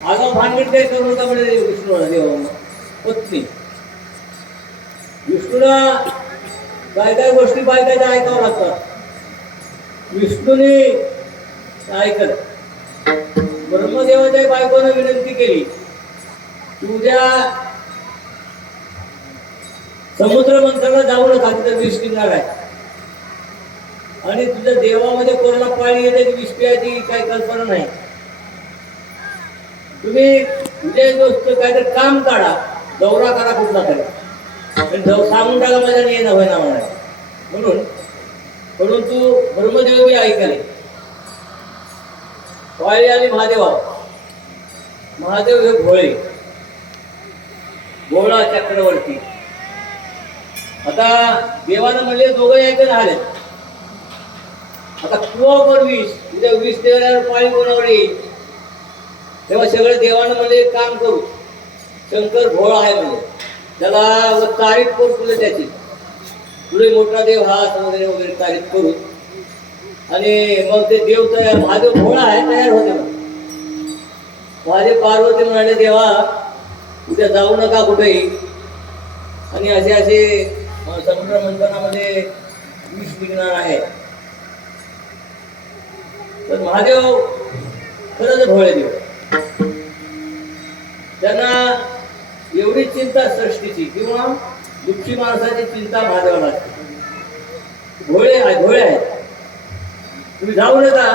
आगाव भानगड काय करू म्हणजे विष्णूला देवा पत्नी. विष्णूला काय काय गोष्टी बायकाच्या ऐकावं लागतात. विष्णूने ऐकत ब्रह्मदेवाच्या बायकोनं विनंती केली तुझ्या समुद्र मंथनाला जाऊ नका तिथं विष निघणार आहे. आणि तुझ्या देवामध्ये कोणाला पाणी येते की विष प्यायची काही कल्पना नाही. तुम्ही उद्या काय तर काम काढा दौरा करा कुठला तरी. सांगून टाका माझ्या येणं ना म्हणा म्हणून परंतु ब्रह्मदेव बी ऐकले. वाळे आणि महादेवा महादेव हे भोळे. भोळा चक्रवर्ती. आता देवानं म्हणले दोघं ऐकत झाले आता कुवावर वीस उद्या वीस देवावर पाळी कोणावर येईल तेव्हा सगळे देवानं म्हणजे एक काम करू. शंकर भोळा आहे म्हणजे. त्याला तारीफ करू तुला त्याची. तुला मोठा देव हा वगैरे वगैरे तारीफ करू. आणि मग ते देव तयार महादेव भोळा आहे तयार होते महादेव पार्वती म्हणाले देवा उद्या जाऊ नका कुठेही. आणि असे असे समुद्र मंथनामध्ये विष निघणार आहे. तर महादेव खरंच भोळे देव. त्यांना एवढी चिंता सृष्टीची किंवा दुःखी माणसाची चिंता महादेवाला लागते भोळे आहे भोळे आहेत. तुम्ही जाऊ नका